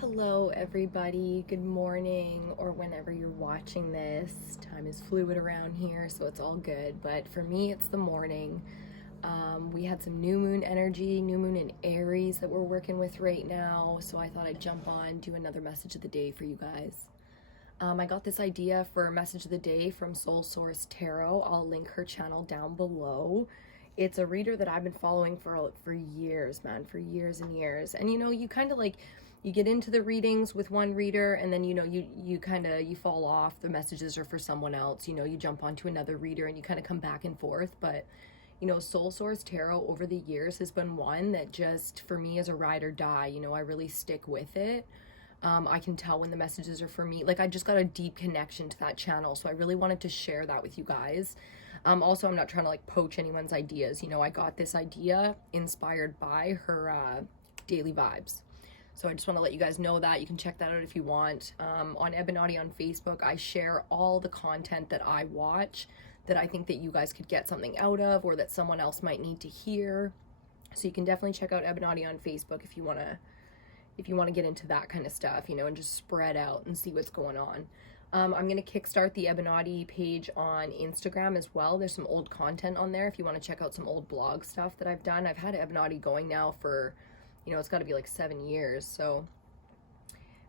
Hello everybody, good morning, or whenever you're watching this. Time is fluid around here, so it's all good, but for me it's the morning. We had some new moon energy, new moon in Aries that we're working with right now, so I thought I'd jump on, do another message of the day for you guys. I got this idea for a message of the day from Soul Source Tarot. I'll link her channel down below. It's a reader that I've been following for years, man, for years and years. And you know, you kind of like, you get into the readings with one reader and then, you know, you fall off. The messages are for someone else. You know, you jump onto another reader and you kind of come back and forth. But, you know, Soul Source Tarot over the years has been one that just, for me, as a ride or die, you know, I really stick with it. I can tell when the messages are for me. Like, I just got a deep connection to that channel. So I really wanted to share that with you guys. Also, I'm not trying to like poach anyone's ideas. You know, I got this idea inspired by her daily vibes. So I just want to let you guys know that. You can check that out if you want. On EBINOTTI on Facebook, I share all the content that I watch that I think that you guys could get something out of or that someone else might need to hear. So you can definitely check out EBINOTTI on Facebook if you want to get into that kind of stuff, you know, and just spread out and see what's going on. I'm going to kickstart the EBINOTTI page on Instagram as well. There's some old content on there if you want to check out some old blog stuff that I've done. I've had EBINOTTI going now for, you know, it's got to be like 7 years. So,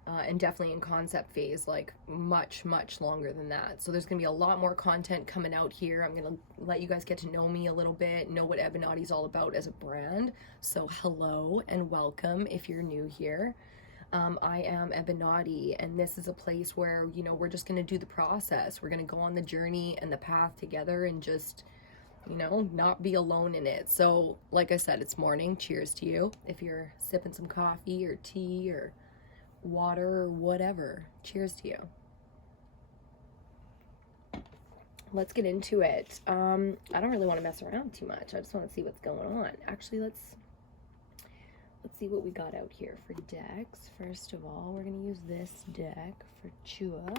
and definitely in concept phase, like much longer than that. So there's going to be a lot more content coming out here. I'm going to let you guys get to know me a little bit, know what EBINOTTI is all about as a brand. So hello and welcome if you're new here. I am EBINOTTI, and this is a place where, you know, we're just going to do the process. We're going to go on the journey and the path together and just, you know, not be alone in it. So like I said, it's morning. Cheers to you. If you're sipping some coffee or tea or water or whatever, cheers to you. Let's get into it. I don't really want to mess around too much. I just want to see what's going on. Actually, let's see what we got out here for decks. First of all, we're going to use this deck for Chua.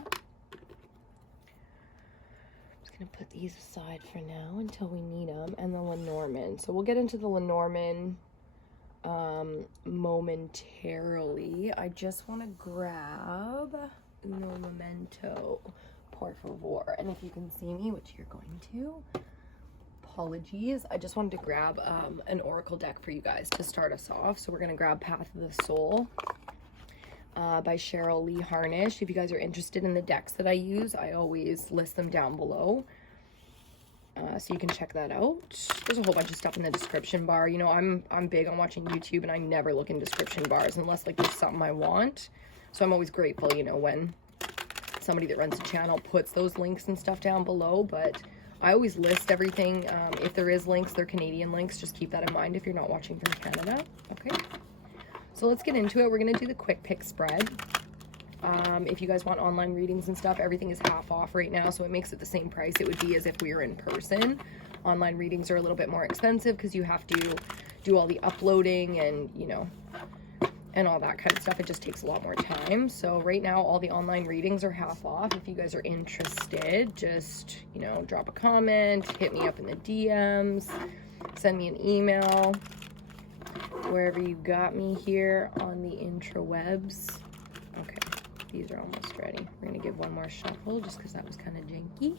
Gonna put these aside for now until we need them, and the Lenormand. So we'll get into the Lenormand momentarily. I just want to grab Uno Momento, por favor. And if you can see me, which you're going to, apologies. I just wanted to grab an oracle deck for you guys to start us off. So we're gonna grab Path of the Soul by Cheryl Lee Harnish. If you guys are interested in the decks that I use, I always list them down below, so you can check that out. There's a whole bunch of stuff in the description bar. You know, I'm big on watching YouTube, and I never look in description bars unless like there's something I want. So I'm always grateful, you know, when somebody that runs the channel puts those links and stuff down below. But I always list everything. If there is links, they're Canadian links. Just keep that in mind if you're not watching from Canada. Okay. So let's get into it. We're going to do the quick pick spread. If you guys want online readings and stuff, everything is half off right now, so it makes it the same price it would be as if we were in person. Online readings are a little bit more expensive because you have to do all the uploading and, you know, and all that kind of stuff. It just takes a lot more time. So right now, all the online readings are half off. If you guys are interested, just, you know, drop a comment, hit me up in the DMs, send me an email, wherever you got me here on the intrawebs. Okay, these are almost ready. We're gonna give one more shuffle just because that was kind of janky,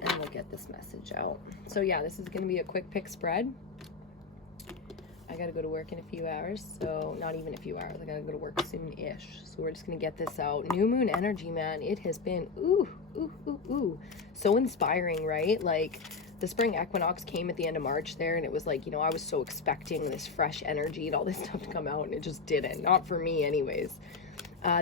and we'll get this message out. So yeah, this is gonna be a quick pick spread. I gotta go to work in a few hours, so not even a few hours. I gotta go to work soon-ish. So we're just gonna get this out. New moon energy, man. It has been so inspiring, right? Like, the spring equinox came at the end of March there, and it was like, you know, I was so expecting this fresh energy and all this stuff to come out, and it just didn't. Not for me anyways.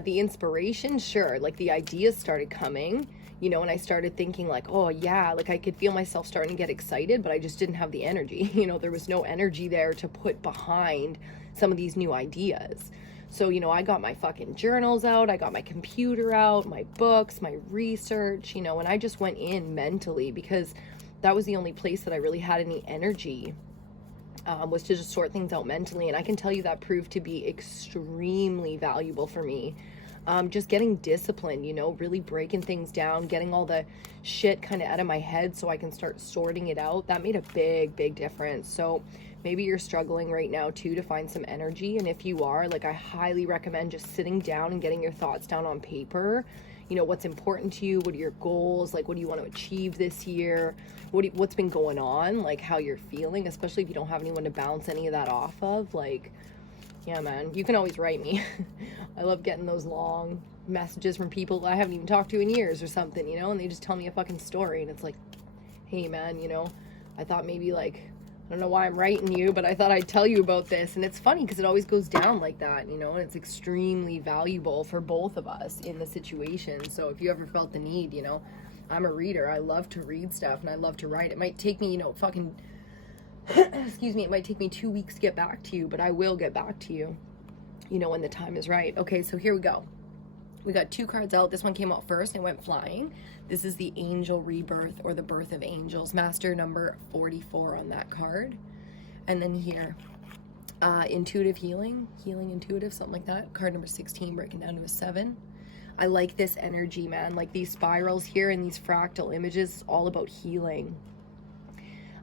The inspiration, sure, like the ideas started coming, you know, and I started thinking like, oh yeah, like I could feel myself starting to get excited, but I just didn't have the energy. You know, there was no energy there to put behind some of these new ideas. So, you know, I got my fucking journals out, I got my computer out, my books, my research, you know, and I just went in mentally because that was the only place that I really had any energy, was to just sort things out mentally. And I can tell you that proved to be extremely valuable for me. just getting disciplined, you know, really breaking things down, getting all the shit kind of out of my head so I can start sorting it out. That made a big difference. So maybe you're struggling right now too to find some energy. And if you are, like, I highly recommend just sitting down and getting your thoughts down on paper. You know, what's important to you, what are your goals, like what do you want to achieve this year, what's been going on, like how you're feeling, especially if you don't have anyone to bounce any of that off of. Like, yeah, man, you can always write me. I love getting those long messages from people I haven't even talked to in years or something, you know, and they just tell me a fucking story, and it's like, hey man, you know, I thought maybe, like, I don't know why I'm writing you, but I thought I'd tell you about this. And it's funny because it always goes down like that, you know, and it's extremely valuable for both of us in the situation. So if you ever felt the need, you know, I'm a reader. I love to read stuff and I love to write. It might take me, you know, fucking, excuse me, it might take me 2 weeks to get back to you, but I will get back to you, you know, when the time is right. Okay, so here we go. We got 2 cards out. This one came out first and went flying. This is the Angel Rebirth, or the Birth of Angels, master number 44 on that card. And then here, Intuitive Healing, Healing Intuitive, something like that. Card number 16, breaking down to a 7. I like this energy, man. Like these spirals here and these fractal images, all about healing.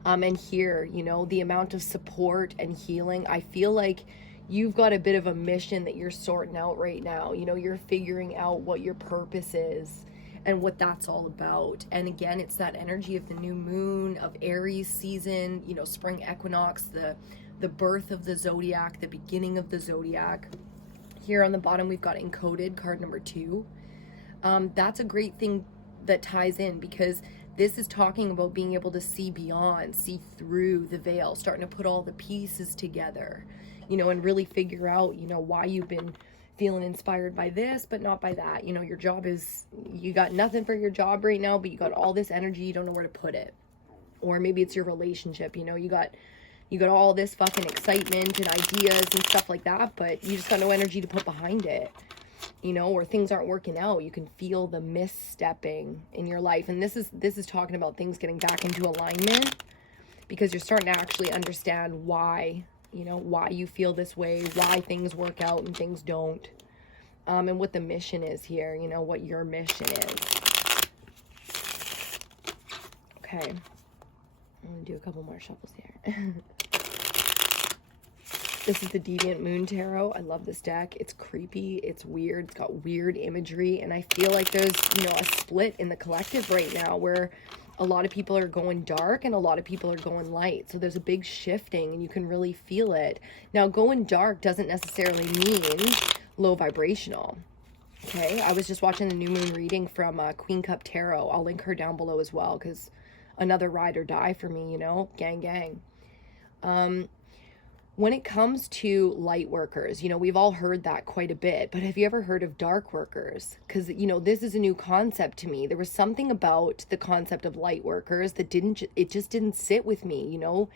And here, you know, the amount of support and healing, I feel like you've got a bit of a mission that you're sorting out right now. You know, you're figuring out what your purpose is and what that's all about. And again, it's that energy of the new moon, of Aries season, you know, spring equinox, the birth of the zodiac, the beginning of the zodiac. Here on the bottom, we've got encoded, card number 2. That's a great thing that ties in, because this is talking about being able to see beyond, see through the veil, starting to put all the pieces together, you know, and really figure out, you know, why you've been feeling inspired by this, but not by that. You know, your job is, you got nothing for your job right now, but you got all this energy, you don't know where to put it. Or maybe it's your relationship, you know, you got all this fucking excitement and ideas and stuff like that, but you just got no energy to put behind it, you know, or things aren't working out. You can feel the misstepping in your life. And this is talking about things getting back into alignment, because you're starting to actually understand why, you know, why you feel this way, why things work out and things don't, and what the mission is here, you know, what your mission is. Okay, I'm gonna do a couple more shuffles here. This is the Deviant Moon Tarot. I love this deck. It's creepy, it's weird, it's got weird imagery, and I feel like there's, you know, a split in the collective right now where a lot of people are going dark and a lot of people are going light. So there's a big shifting and you can really feel it. Now, going dark doesn't necessarily mean low vibrational. Okay, I was just watching the new moon reading from Queencup Tarot. I'll link her down below as well, because another ride or die for me, you know, gang. When it comes to light workers, you know, we've all heard that quite a bit, but have you ever heard of dark workers? Because, you know, this is a new concept to me. There was something about the concept of light workers that it just didn't sit with me, you know.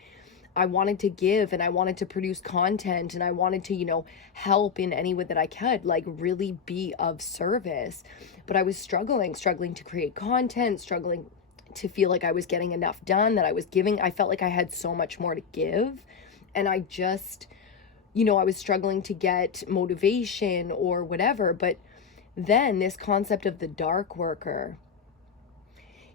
I wanted to give and I wanted to produce content and I wanted to, you know, help in any way that I could, like really be of service. But I was struggling to create content, struggling to feel like I was getting enough done, that I was giving. I felt like I had so much more to give. And I just, you know, I was struggling to get motivation or whatever. But then this concept of the dark worker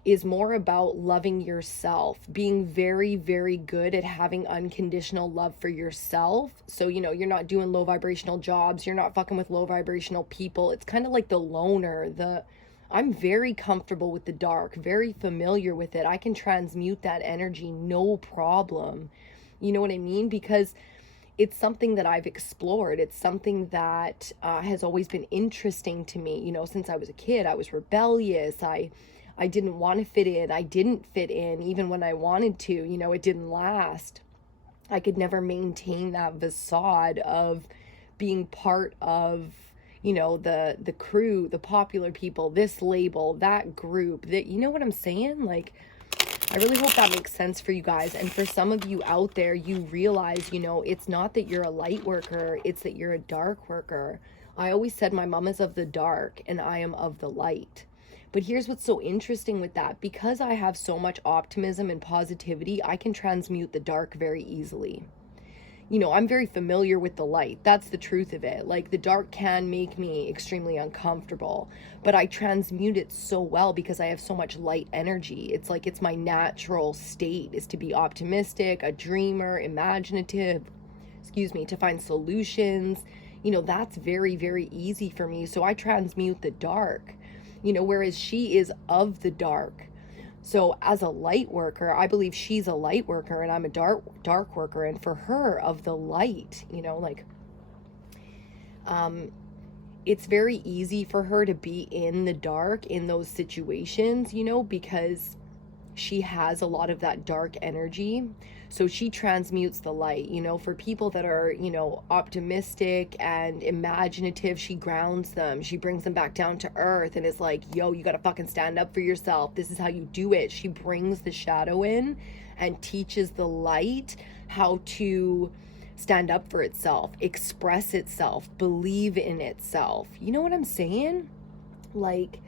is more about loving yourself, being very, very good at having unconditional love for yourself. So, you know, you're not doing low vibrational jobs. You're not fucking with low vibrational people. It's kind of like the loner, I'm very comfortable with the dark, very familiar with it. I can transmute that energy, no problem. You know what I mean? Because it's something that I've explored. It's something that has always been interesting to me. You know, since I was a kid, I was rebellious. I didn't want to fit in. I didn't fit in even when I wanted to. You know, it didn't last. I could never maintain that facade of being part of, you know, the crew, the popular people, this label, that group, that, you know what I'm saying? Like, I really hope that makes sense for you guys. And for some of you out there, you realize, you know, it's not that you're a light worker, it's that you're a dark worker. I always said my mom is of the dark and I am of the light. But here's what's so interesting with that. Because I have so much optimism and positivity, I can transmute the dark very easily. you know, I'm very familiar with the light. That's the truth of it. Like, the dark can make me extremely uncomfortable, but I transmute it so well because I have so much light energy. It's like, it's my natural state is to be optimistic, a dreamer, imaginative, to find solutions. You know, that's very, very easy for me. So I transmute the dark, you know, whereas she is of the dark. So as a light worker, I believe she's a light worker and I'm a dark worker. And for her, of the light, you know, like, it's very easy for her to be in the dark in those situations, you know, because she has a lot of that dark energy. So she transmutes the light, you know. For people that are, you know, optimistic and imaginative, she grounds them. She brings them back down to earth and is like, yo, you gotta fucking stand up for yourself. This is how you do it. She brings the shadow in and teaches the light how to stand up for itself, express itself, believe in itself. You know what I'm saying? Like,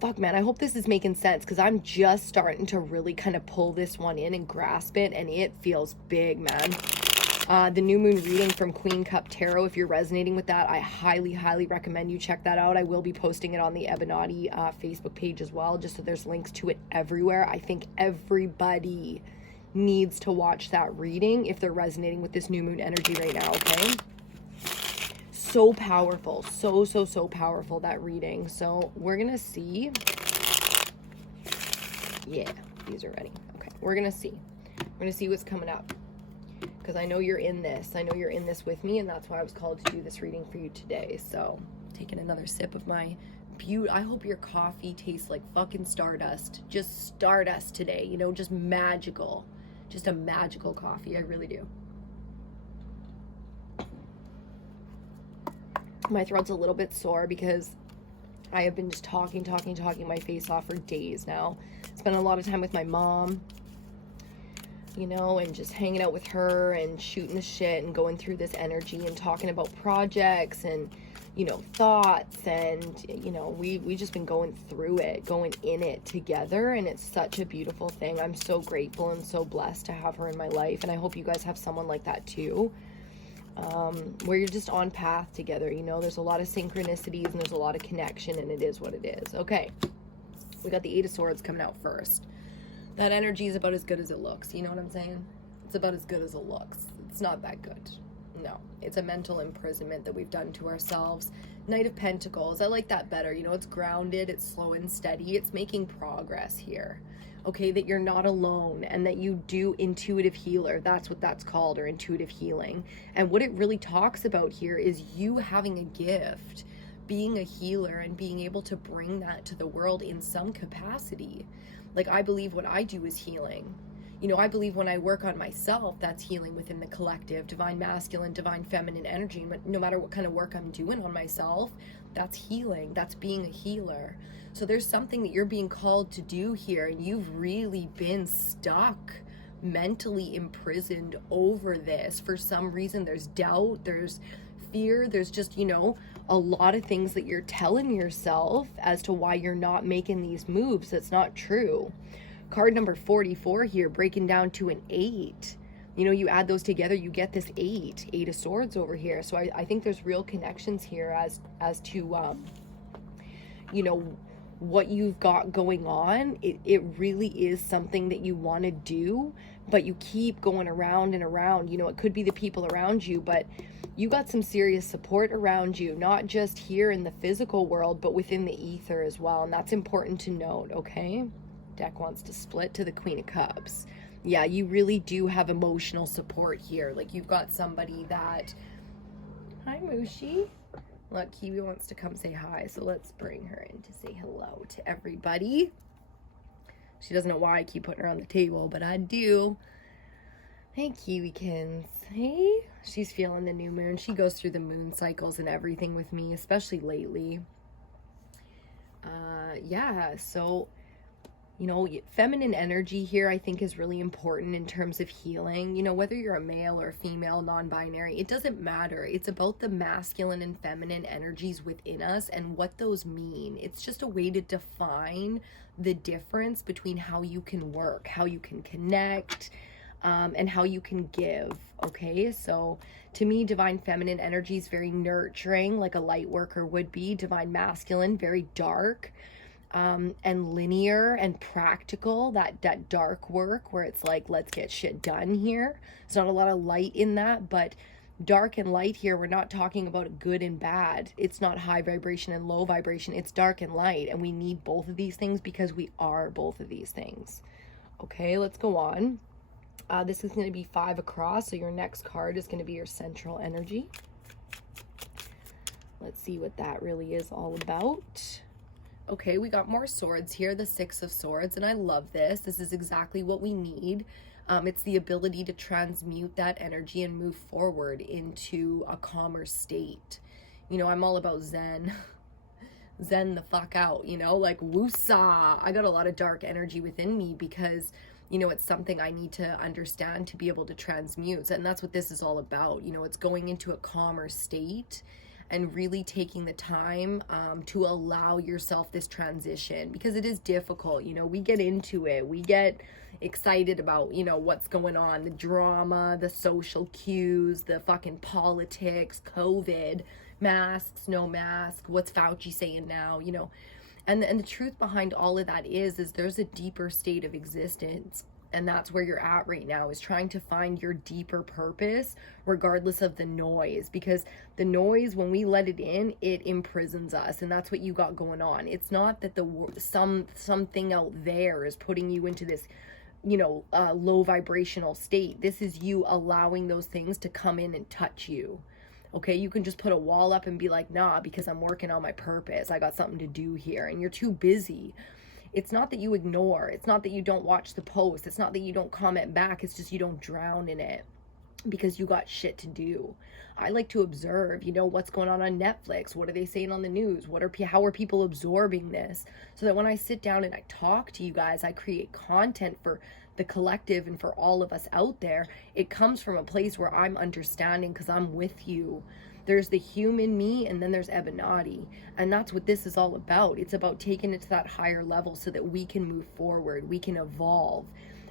fuck, man, I hope this is making sense, because I'm just starting to really kind of pull this one in and grasp it, and it feels big, man. The new moon reading from Queencup Tarot, if you're resonating with that, I highly, highly recommend you check that out. I will be posting it on the EBINOTTI Facebook page as well, just so there's links to it everywhere. I think everybody needs to watch that reading if they're resonating with this new moon energy right now, okay? So powerful, so powerful, that reading. So we're gonna see. Yeah, these are ready. Okay, we're gonna see what's coming up, because I know you're in this. I know you're in this with me, and that's why I was called to do this reading for you today. So taking another sip of my I hope your coffee tastes like fucking stardust. Just stardust today, you know, just magical. Just a magical coffee. I really do. My throat's a little bit sore because I have been just talking my face off for days now. Spent a lot of time with my mom, you know, and just hanging out with her and shooting the shit and going through this energy and talking about projects and, you know, thoughts. And, you know, we just been going through it, going in it together. And it's such a beautiful thing. I'm so grateful and so blessed to have her in my life. And I hope you guys have someone like that too. Where you're just on path together, you know, there's a lot of synchronicities and there's a lot of connection, and it is what it is. Okay, we got the Eight of Swords coming out first. That energy is about as good as it looks, you know what I'm saying? It's about as good as it looks. It's not that good. No, it's a mental imprisonment that we've done to ourselves. Knight of Pentacles, I like that better. You know, it's grounded, it's slow and steady, it's making progress here. Okay, that you're not alone, and that you do intuitive healer. That's what that's called, or intuitive healing. And what it really talks about here is you having a gift, being a healer, and being able to bring that to the world in some capacity. Like, I believe what I do is healing. You know, I believe when I work on myself, that's healing within the collective, divine masculine, divine feminine energy. No matter what kind of work I'm doing on myself, that's healing. That's being a healer. So there's something that you're being called to do here, and you've really been stuck, mentally imprisoned over this. For some reason, there's doubt, there's fear, there's just, you know, a lot of things that you're telling yourself as to why you're not making these moves. That's not true. Card number 44 here, breaking down to an 8. You know, you add those together, you get this 8 of Swords over here. So I think there's real connections here as to, you know, what you've got going on. It really is something that you want to do, but you keep going around and around. You know, it could be the people around you, but you got some serious support around you, not just here in the physical world, but within the ether as well. And that's important to note, okay? Deck wants to split to the Queen of Cups. Yeah, you really do have emotional support here. Like, you've got somebody that... Hi, Mooshi. Look, Kiwi wants to come say hi, so let's bring her in to say hello to everybody. She doesn't know why I keep putting her on the table, but I do. Hey, Kiwikins. Hey. She's feeling the new moon. She goes through the moon cycles and everything with me, especially lately. Yeah, so... You know, feminine energy here, I think, is really important in terms of healing. You know, whether you're a male or female, non-binary, it doesn't matter. It's about the masculine and feminine energies within us and what those mean. It's just a way to define the difference between how you can work, how you can connect, and how you can give. Okay, so to me, divine feminine energy is very nurturing, like a light worker would be. Divine masculine, very dark, and linear and practical, that dark work where it's like, let's get shit done here. There's not a lot of light in that, but dark and light here, we're not talking about good and bad. It's not high vibration and low vibration. It's dark and light, and we need both of these things because we are both of these things. Okay, let's go on. This is going to be 5 across, so your next card is going to be your central energy. Let's see what that really is all about. Okay, we got more swords here, the 6 of Swords, and I love this. This is exactly what we need. It's the ability to transmute that energy and move forward into a calmer state. You know, I'm all about Zen. Zen the fuck out, you know, like woosah. I got a lot of dark energy within me because, you know, it's something I need to understand to be able to transmute. And that's what this is all about. You know, it's going into a calmer state and really taking the time to allow yourself this transition, because it is difficult. You know, we get into it. We get excited about, you know, what's going on, the drama, the social cues, the fucking politics, COVID, masks, no mask, what's Fauci saying now, you know. And the truth behind all of that is there's a deeper state of existence. And that's where you're at right now, is trying to find your deeper purpose regardless of the noise, because the noise, when we let it in, it imprisons us. And that's what you got going on. It's not that something out there is putting you into this, you know, low vibrational state. This is you allowing those things to come in and touch you. Okay, you can just put a wall up and be like, nah, because I'm working on my purpose. I got something to do here. And you're too busy. It's not that you ignore. It's not that you don't watch the post. It's not that you don't comment back. It's just you don't drown in it because you got shit to do. I like to observe, you know, what's going on Netflix. What are they saying on the news? How are people absorbing this? So that when I sit down and I talk to you guys, I create content for the collective and for all of us out there. It comes from a place where I'm understanding because I'm with you. There's the human me, and then there's EBINOTTI. And that's what this is all about. It's about taking it to that higher level so that we can move forward, we can evolve.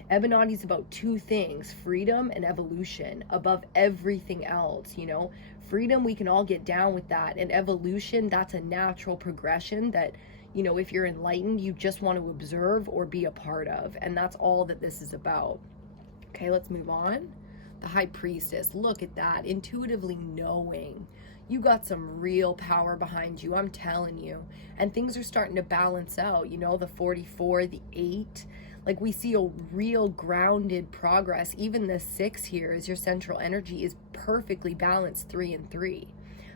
EBINOTTI is about 2 things, freedom and evolution, above everything else, you know. Freedom, we can all get down with that. And evolution, that's a natural progression that, you know, if you're enlightened, you just want to observe or be a part of. And that's all that this is about. Okay, let's move on. The High Priestess, look at that, intuitively knowing. You got some real power behind you, I'm telling you. And things are starting to balance out, you know, the 44, the 8. Like, we see a real grounded progress. Even the 6 here is your central energy is perfectly balanced 3 and 3.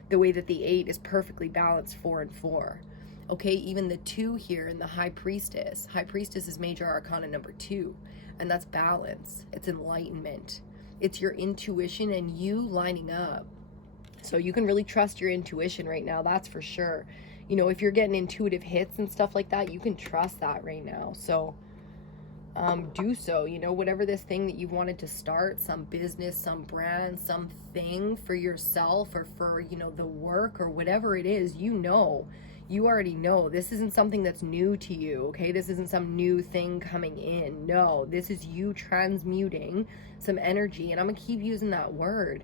The way that the 8 is perfectly balanced 4 and 4. Okay, even the 2 here in the High Priestess. High Priestess is major arcana number 2. And that's balance. It's enlightenment. It's your intuition and you lining up. So you can really trust your intuition right now, that's for sure. You know, if you're getting intuitive hits and stuff like that, you can trust that right now. So do so, you know, whatever this thing that you wanted to start, some business, some brand, something for yourself or for, you know, the work or whatever it is, you know. You already know. This isn't something that's new to you, okay? This isn't some new thing coming in. No, this is you transmuting some energy, and I'm gonna keep using that word,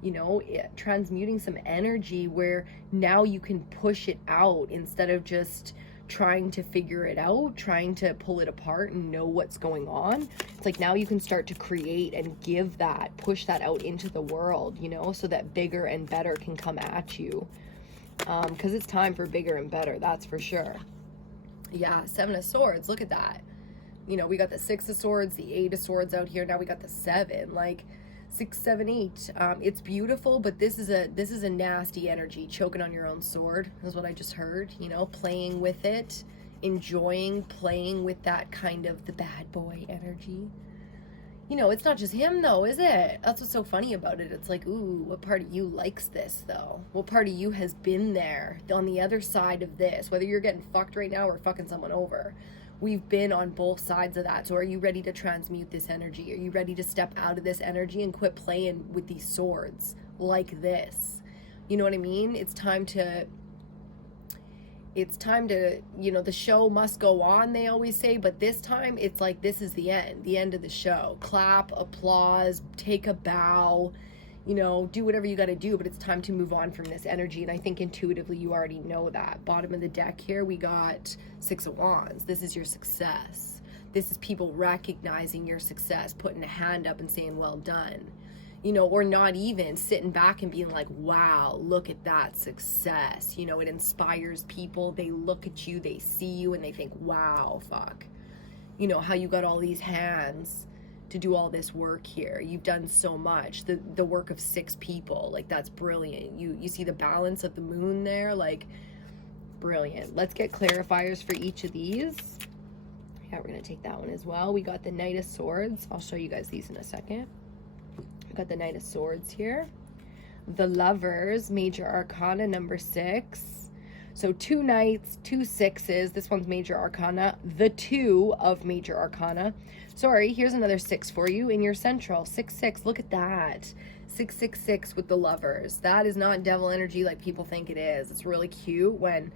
you know, transmuting some energy where now you can push it out instead of just trying to figure it out, trying to pull it apart and know what's going on. It's like now you can start to create and give that, push that out into the world, you know, so that bigger and better can come at you. Because it's time for bigger and better, that's for sure. Yeah, 7 of Swords, look at that. You know, we got the 6 of Swords, the 8 of Swords out here. Now we got the 7, like 6, 7, 8. It's beautiful, but this is a nasty energy, choking on your own sword, is what I just heard. You know, playing with it, enjoying playing with that kind of the bad boy energy. You know, it's not just him though, is it? That's what's so funny about it. It's like, ooh, what part of you likes this though? What part of you has been there on the other side of this? Whether you're getting fucked right now or fucking someone over. We've been on both sides of that. So are you ready to transmute this energy? Are you ready to step out of this energy and quit playing with these swords like this? You know what I mean? It's time to it's time to, you know, the show must go on, they always say, but this time it's like, this is the end of the show. Clap, applause, take a bow, you know, do whatever you got to do, but it's time to move on from this energy. And I think intuitively you already know that. Bottom of the deck here, we got Six of Wands. This is your success. This is people recognizing your success, putting a hand up and saying, well done. You know, or not even sitting back and being like, wow, look at that success. You know, it inspires people. They look at you, they see you, and they think, wow, fuck. You know, how you got all these hands to do all this work here. You've done so much. The work of 6 people, like, that's brilliant. You see the balance of the moon there, like, brilliant. Let's get clarifiers for each of these. Yeah, we're going to take that one as well. We got the Knight of Swords. I'll show you guys these in a second. Got the Knight of Swords here. The Lovers, Major Arcana number 6. So 2 Knights, 2 6s. This one's Major Arcana. The 2 of Major Arcana. Sorry, here's another 6 for you in your central. 6 6. Look at that. 666 with the Lovers. That is not devil energy like people think it is. It's really cute when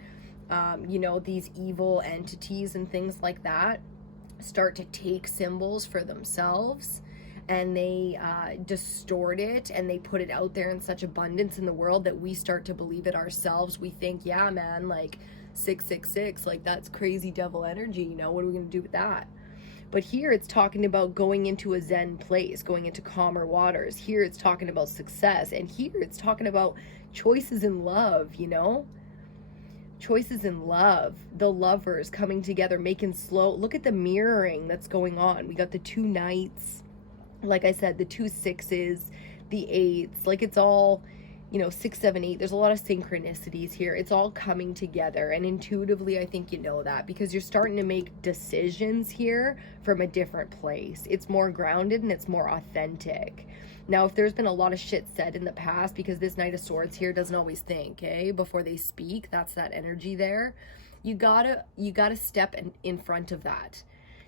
you know, these evil entities and things like that start to take symbols for themselves, and they distort it, and they put it out there in such abundance in the world that we start to believe it ourselves. We think, yeah, man, like 666, like that's crazy devil energy, you know, what are we going to do with that? But here it's talking about going into a Zen place, going into calmer waters. Here it's talking about success, and here it's talking about choices in love, you know? Choices in love, the lovers coming together, making slow, look at the mirroring that's going on. We got the 2 Knights, like I said, the 2 6s, the 8s, like it's all, you know, 6 7 8. There's a lot of synchronicities here. It's all coming together, and intuitively I think you know that, because you're starting to make decisions here from a different place. It's more grounded and it's more authentic. Now, if there's been a lot of shit said in the past, because this Knight of Swords here doesn't always think, okay, before they speak, that's that energy there. You gotta step in front of that.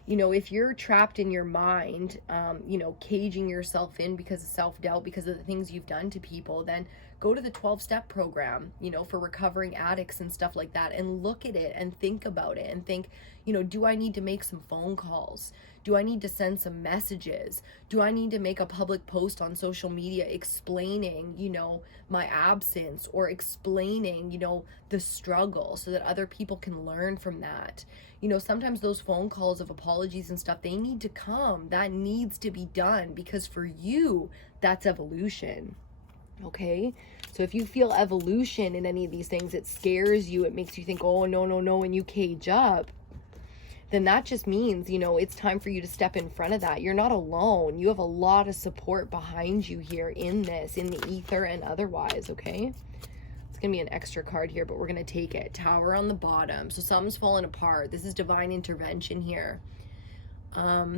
You know, if you're trapped in your mind, you know, caging yourself in because of self-doubt, because of the things you've done to people, then go to the 12-step program, you know, for recovering addicts and stuff like that, and look at it and think about it and think, you know, do I need to make some phone calls? Do I need to send some messages? Do I need to make a public post on social media explaining, you know, my absence, or explaining, you know, the struggle, so that other people can learn from that? You know, sometimes those phone calls of apologies and stuff, they need to come. That needs to be done, because for you, that's evolution. Okay? So if you feel evolution in any of these things, it scares you, it makes you think, oh, no, no, no, and you cage up, then that just means, you know, it's time for you to step in front of that. You're not alone. You have a lot of support behind you here in this, in the ether and otherwise, okay? It's going to be an extra card here, but we're going to take it. Tower on the bottom. So something's falling apart. This is divine intervention here. I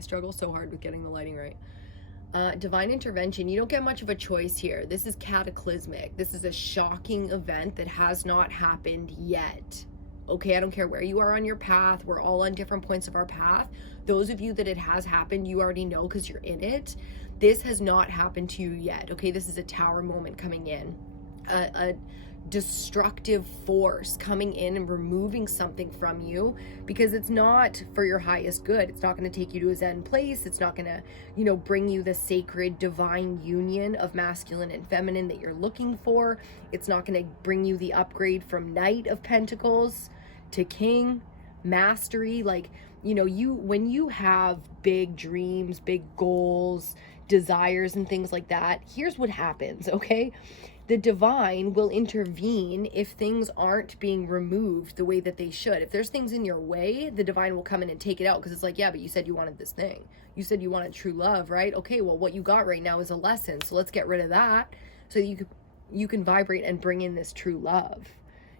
struggle so hard with getting the lighting right. Divine intervention. You don't get much of a choice here. This is cataclysmic. This is a shocking event that has not happened yet. Okay, I don't care where you are on your path. We're all on different points of our path. Those of you that it has happened, you already know because you're in it. This has not happened to you yet. Okay, this is a tower moment coming in. A destructive force coming in and removing something from you, because it's not for your highest good. It's not going to take you to a Zen place. It's not going to, you know, bring you the sacred divine union of masculine and feminine that you're looking for. It's not going to bring you the upgrade from Knight of Pentacles to King, mastery. Like, you know, when you have big dreams, big goals, desires and things like that, here's what happens, okay? The divine will intervene if things aren't being removed the way that they should. If there's things in your way, the divine will come in and take it out, because it's like, yeah, but you said you wanted this thing. You said you wanted true love, right? Okay, well, what you got right now is a lesson, so let's get rid of that so you can vibrate and bring in this true love.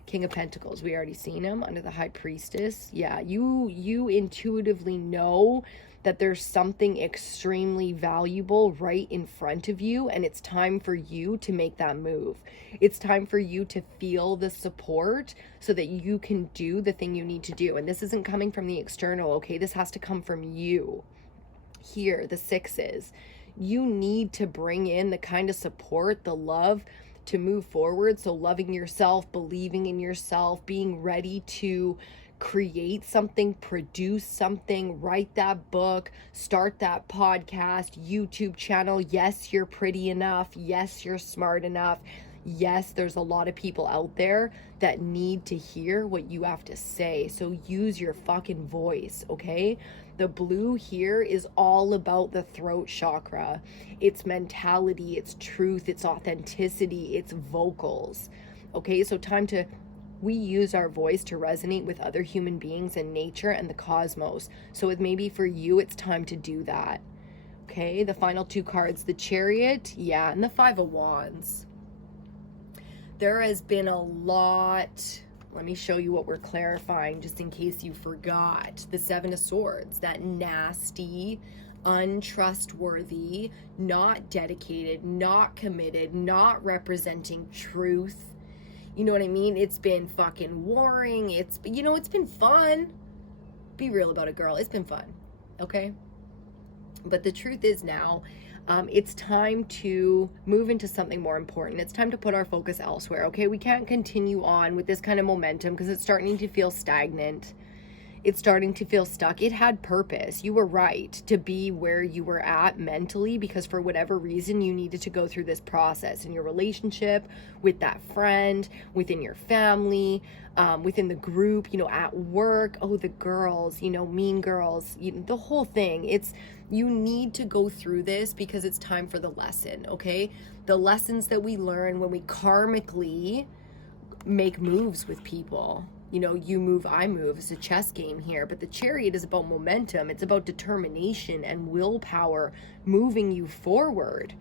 King of Pentacles, we already seen him under the High Priestess. Yeah, you intuitively know that there's something extremely valuable right in front of you, and it's time for you to make that move. It's time for you to feel the support so that you can do the thing you need to do. And this isn't coming from the external, okay? This has to come from you. Here, the 6s. You need to bring in the kind of support, the love to move forward. So loving yourself, believing in yourself, being ready to create something, produce something, write that book, start that podcast, YouTube channel. Yes, you're pretty enough. Yes, you're smart enough. Yes, there's a lot of people out there that need to hear what you have to say. So use your fucking voice, okay? The blue here is all about the throat chakra. It's mentality, it's truth, it's authenticity, it's vocals. Okay, so we use our voice to resonate with other human beings and nature and the cosmos. So it maybe for you, it's time to do that. Okay, the final two cards, the Chariot, yeah, and the Five of Wands. There has been a lot. Let me show you what we're clarifying, just in case you forgot. The Seven of Swords, that nasty, untrustworthy, not dedicated, not committed, not representing truth. You know what I mean? It's been fucking warring. It's been fun. Be real about it, girl. It's been fun. Okay? But the truth is now, it's time to move into something more important. It's time to put our focus elsewhere, okay? We can't continue on with this kind of momentum because it's starting to feel stagnant. It's starting to feel stuck. It had purpose. You were right to be where you were at mentally because for whatever reason you needed to go through this process in your relationship, with that friend, within your family, within the group, at work. Oh, the girls, mean girls, the whole thing. You need to go through this because it's time for the lesson, okay? The lessons that we learn when we karmically make moves with people. You move, I move. It's a chess game here. But the Chariot is about momentum. It's about determination and willpower moving you forward.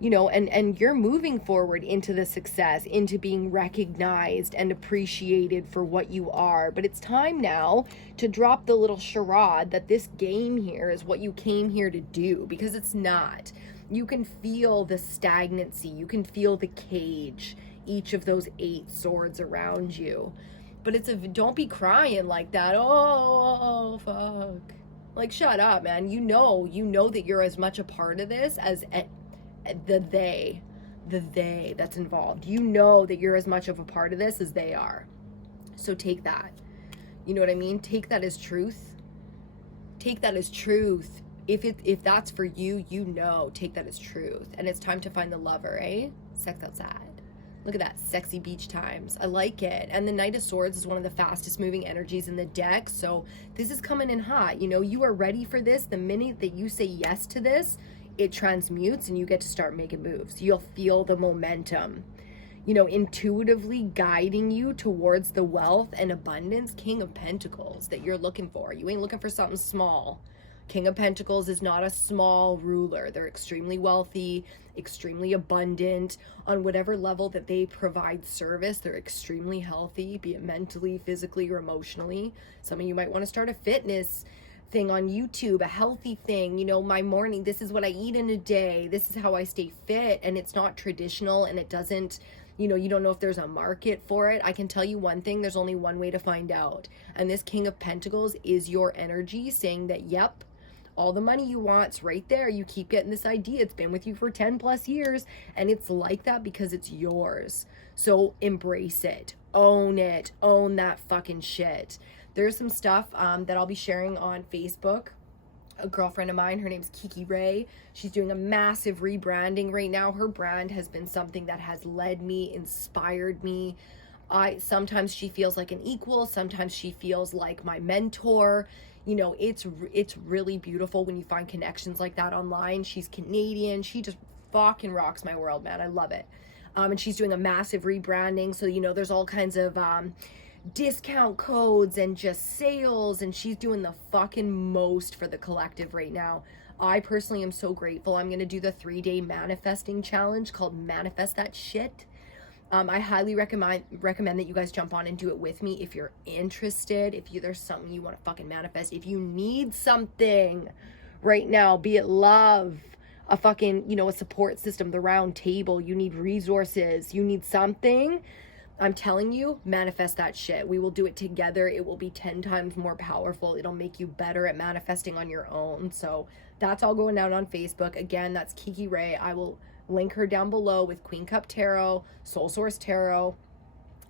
And you're moving forward into the success, into being recognized and appreciated for what you are. But it's time now to drop the little charade that this game here is what you came here to do, because it's not. You can feel the stagnancy. You can feel the cage, each of those 8 swords around you. But don't be crying like that. Oh, fuck. Like, shut up, man. You know that you're as much a part of this as the they that's involved. You know that you're as much of a part of this as they are. So take that. You know what I mean? Take that as truth. Take that as truth. If that's for you, take that as truth. And it's time to find the lover, eh? Sex outside. Look at that, sexy beach times. I like it. And the Knight of Swords is one of the fastest moving energies in the deck. So this is coming in hot. You are ready for this. The minute that you say yes to this, it transmutes and you get to start making moves. You'll feel the momentum, intuitively guiding you towards the wealth and abundance, King of Pentacles, that you're looking for. You ain't looking for something small. King of Pentacles is not a small ruler. They're extremely wealthy, extremely abundant on whatever level that they provide service. They're extremely healthy, be it mentally, physically, or emotionally. Some of you might want to start a fitness thing on YouTube, a healthy thing. My morning, this is what I eat in a day. This is how I stay fit. And it's not traditional, and it doesn't, you don't know if there's a market for it. I can tell you one thing, there's only one way to find out. And this King of Pentacles is your energy saying that, yep, all the money you want's right there. You keep getting this idea. It's been with you for 10 plus years, and it's like that because it's yours. So embrace it. Own it. Own that fucking shit. There's some stuff that I'll be sharing on Facebook. A girlfriend of mine, her name's Kiki Ray. She's doing a massive rebranding right now. Her brand has been something that has led me, inspired me. Sometimes she feels like an equal. Sometimes she feels like my mentor. It's really beautiful when you find connections like that online. She's Canadian. She just fucking rocks my world, man. I love it. And she's doing a massive rebranding. So, there's all kinds of discount codes and just sales. And she's doing the fucking most for the collective right now. I personally am so grateful. I'm going to do the 3-day manifesting challenge called Manifest That Shit. I highly recommend that you guys jump on and do it with me if you're interested, there's something you want to fucking manifest, if you need something right now, be it love, a fucking, a support system, the round table, you need resources, you need something, I'm telling you, manifest that shit. We will do it together. It will be 10 times more powerful. It'll make you better at manifesting on your own. So that's all going out on Facebook. Again, that's Kiki Ray. I will Link her down below with Queencup Tarot, Soul Source Tarot,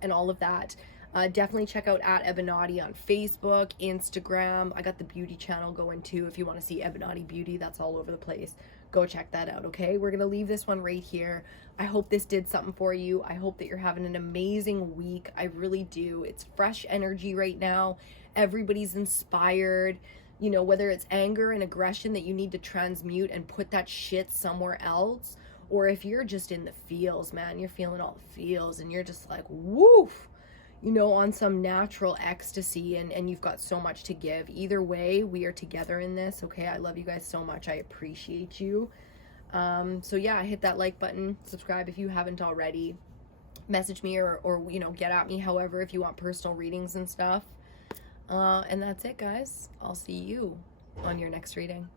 and all of that. Definitely check out at EBINOTTI on Facebook, Instagram. I got the beauty channel going too. If you want to see EBINOTTI beauty, that's all over the place. Go check that out, okay? We're going to leave this one right here. I hope this did something for you. I hope that you're having an amazing week. I really do. It's fresh energy right now. Everybody's inspired. You know, whether it's anger and aggression that you need to transmute and put that shit somewhere else, or if you're just in the feels, man, you're feeling all the feels and you're just like, woof, you know, on some natural ecstasy, and you've got so much to give. Either way, we are together in this, okay? I love you guys so much. I appreciate you. So yeah, hit that like button, subscribe if you haven't already, message me or you know, get at me however if you want personal readings and stuff. And that's it, guys. I'll see you on your next reading.